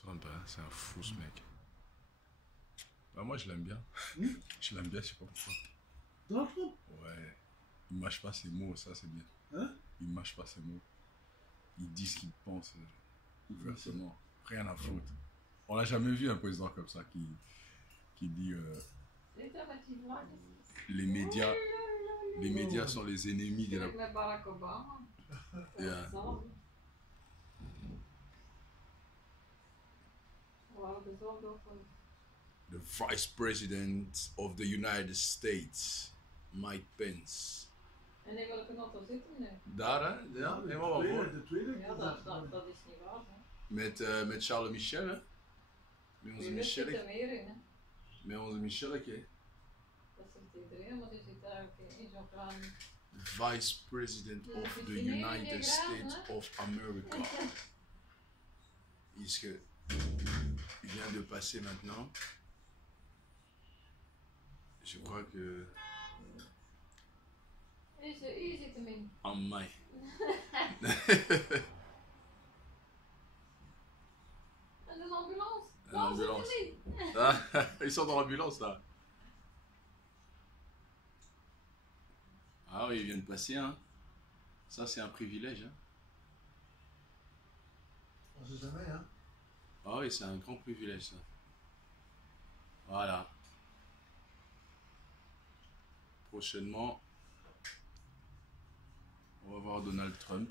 Trump, hein, c'est un fou ce mec. Bah, moi je l'aime bien. Je l'aime bien, je sais pas pourquoi. Donald Trump? Ouais. Il mâche pas ses mots, ça c'est bien. Hein? Il mâche pas ses mots. Il dit ce qu'il pense ouvertement. Rien à foutre. On n'a jamais vu un président comme ça qui dit les médias, les médias sont les ennemis de la. Met Barack Obama. Yeah. The Vice President of the United States, Mike Pence. En in welke auto zitten we nu? Daar hè? Ja, helemaal wel voor. De tweede. Ja, dat is niet waar. Hè. Met Charles Michel, hè? Met onze Je zit er Michel. meer in. Hè. Met onze Michelke. Dat zit iedereen, maar die zit daar ook in zo'n klein... Vice President of the United States of America. Il vient de passer maintenant. Je crois que. Hier zit hem in. En mai. En een ambulance. Een ambulance. Zit hem in. Ah, ils sont dans l'ambulance là. Ah oui, ils viennent de passer, hein. Ça, c'est un privilège, hein. On sait jamais, hein? Ah oui, c'est un grand privilège, ça. Voilà. Prochainement, on va voir Donald Trump.